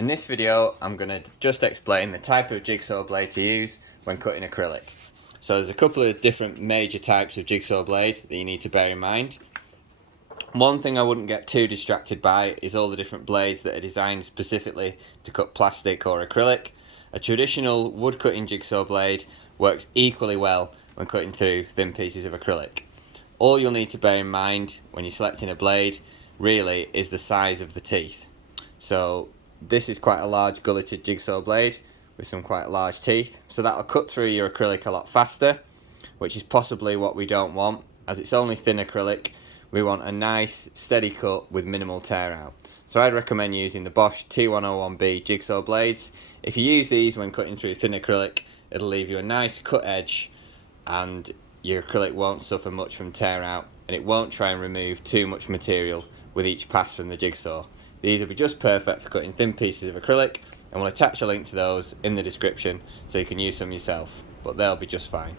In this video, I'm going to just explain the type of jigsaw blade to use when cutting acrylic. So there's a couple of different major types of jigsaw blade that you need to bear in mind. One thing I wouldn't get too distracted by is all the different blades that are designed specifically to cut plastic or acrylic. A traditional wood cutting jigsaw blade works equally well when cutting through thin pieces of acrylic. All you'll need to bear in mind when you're selecting a blade really is the size of the teeth. So this is quite a large gulleted jigsaw blade with some quite large teeth, so that'll cut through your acrylic a lot faster, which is possibly what we don't want. As it's only thin acrylic, we want a nice steady cut with minimal tear out. So I'd recommend using the Bosch T101B jigsaw blades. If you use these when cutting through thin acrylic, it'll leave you a nice cut edge and your acrylic won't suffer much from tear out, and it won't try and remove too much material with each pass from the jigsaw. These will be just perfect for cutting thin pieces of acrylic, and we'll attach a link to those in the description so you can use some yourself, but they'll be just fine.